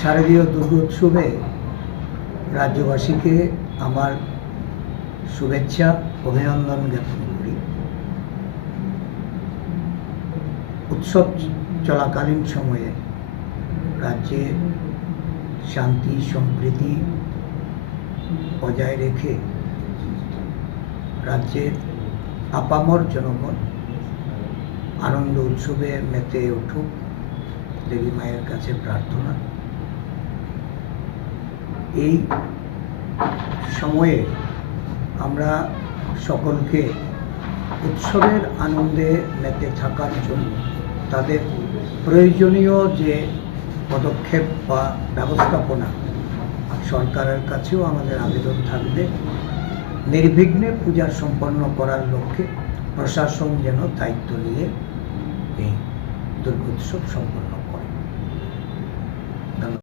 শারদীয় দুর্গোৎসবে রাজ্যবাসীকে আমার শুভেচ্ছা অভিনন্দন জ্ঞাপন করি। উৎসব চলাকালীন সময়ে রাজ্যে শান্তি সম্প্রীতি বজায় রেখে রাজ্যের আপামর জনগণ আনন্দ উৎসবে মেতে উঠুক, দেবী মায়ের কাছে প্রার্থনা। এই সময়ে আমরা সকলকে উৎসবের আনন্দে মেতে থাকার জন্য তাদের প্রয়োজনীয় যে পদক্ষেপ বা ব্যবস্থাপনা, সরকারের কাছেও আমাদের আবেদন থাকবে নির্বিঘ্নে পূজা সম্পন্ন করার লক্ষ্যে প্রশাসন যেন দায়িত্ব নিয়ে এই দুর্গোৎসব সম্পন্ন